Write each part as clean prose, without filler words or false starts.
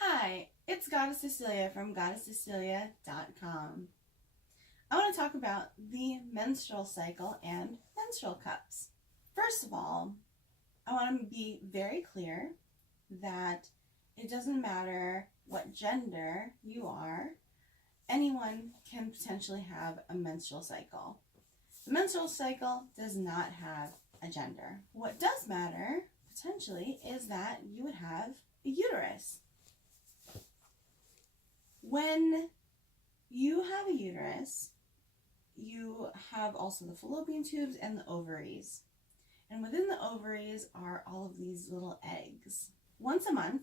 Hi, it's Goddess Cecilia from goddesscecilia.com. I want to talk about the menstrual cycle and menstrual cups. First of all, I want to be very clear that it doesn't matter what gender you are, anyone can potentially have a menstrual cycle. The menstrual cycle does not have a gender. What does matter, potentially, is that you would have a uterus. When you have a uterus, you have also the fallopian tubes and the ovaries. And within the ovaries are all of these little eggs. Once a month,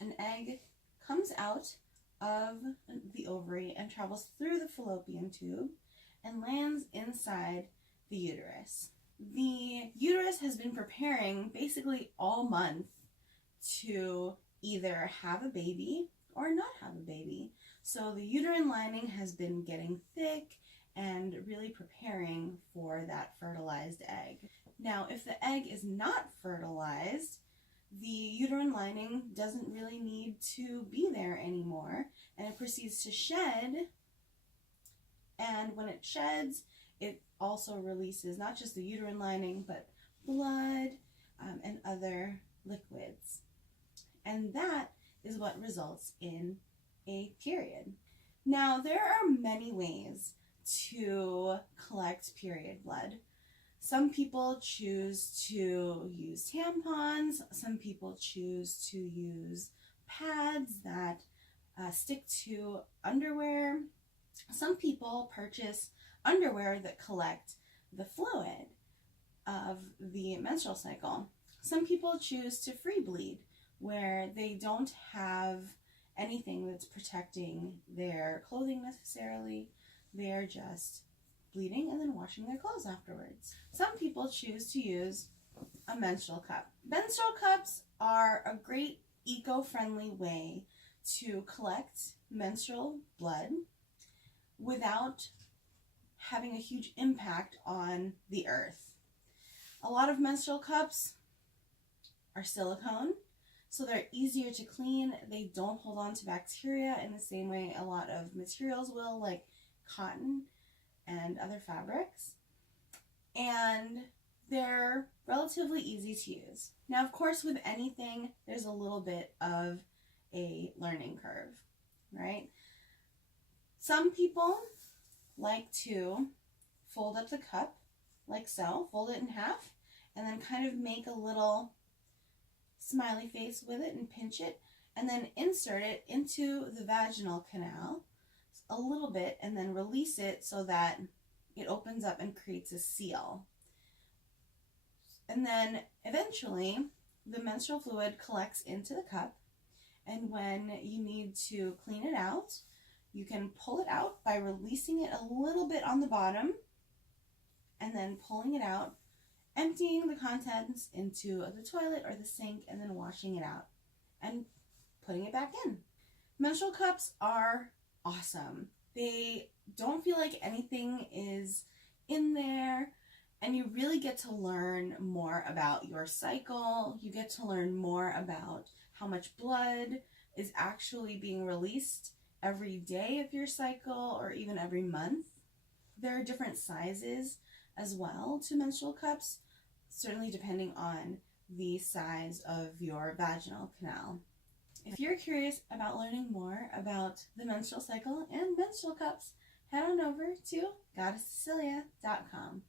an egg comes out of the ovary and travels through the fallopian tube and lands inside the uterus. The uterus has been preparing basically all month to either have a baby or not have a baby. So the uterine lining has been getting thick and really preparing for that fertilized egg. Now, if the egg is not fertilized, the uterine lining doesn't really need to be there anymore, and it proceeds to shed. And when it sheds, it also releases not just the uterine lining, but blood and other liquids. And that is what results in a period. Now, there are many ways to collect period blood. Some people choose to use tampons. Some people choose to use pads that stick to underwear. Some people purchase underwear that collect the fluid of the menstrual cycle. Some people choose to free bleed, where they don't have anything that's protecting their clothing necessarily. They're just bleeding and then washing their clothes afterwards. Some people choose to use a menstrual cup. Menstrual cups are a great eco-friendly way to collect menstrual blood without having a huge impact on the earth. A lot of menstrual cups are silicone, so they're easier to clean. They don't hold on to bacteria in the same way a lot of materials will, like cotton and other fabrics. And they're relatively easy to use. Now, of course, with anything, there's a little bit of a learning curve, right? Some people like to fold up the cup like so, fold it in half, and then kind of make a little smiley face with it and pinch it, and then insert it into the vaginal canal a little bit, and then release it so that it opens up and creates a seal. And then eventually the menstrual fluid collects into the cup, and when you need to clean it out, you can pull it out by releasing it a little bit on the bottom and then pulling it out, emptying the contents into the toilet or the sink, and then washing it out and putting it back in. Menstrual cups are awesome. They don't feel like anything is in there, and you really get to learn more about your cycle. You get to learn more about how much blood is actually being released every day of your cycle or even every month. There are different sizes as well to menstrual cups, certainly depending on the size of your vaginal canal. If you're curious about learning more about the menstrual cycle and menstrual cups, head on over to goddesscecilia.com.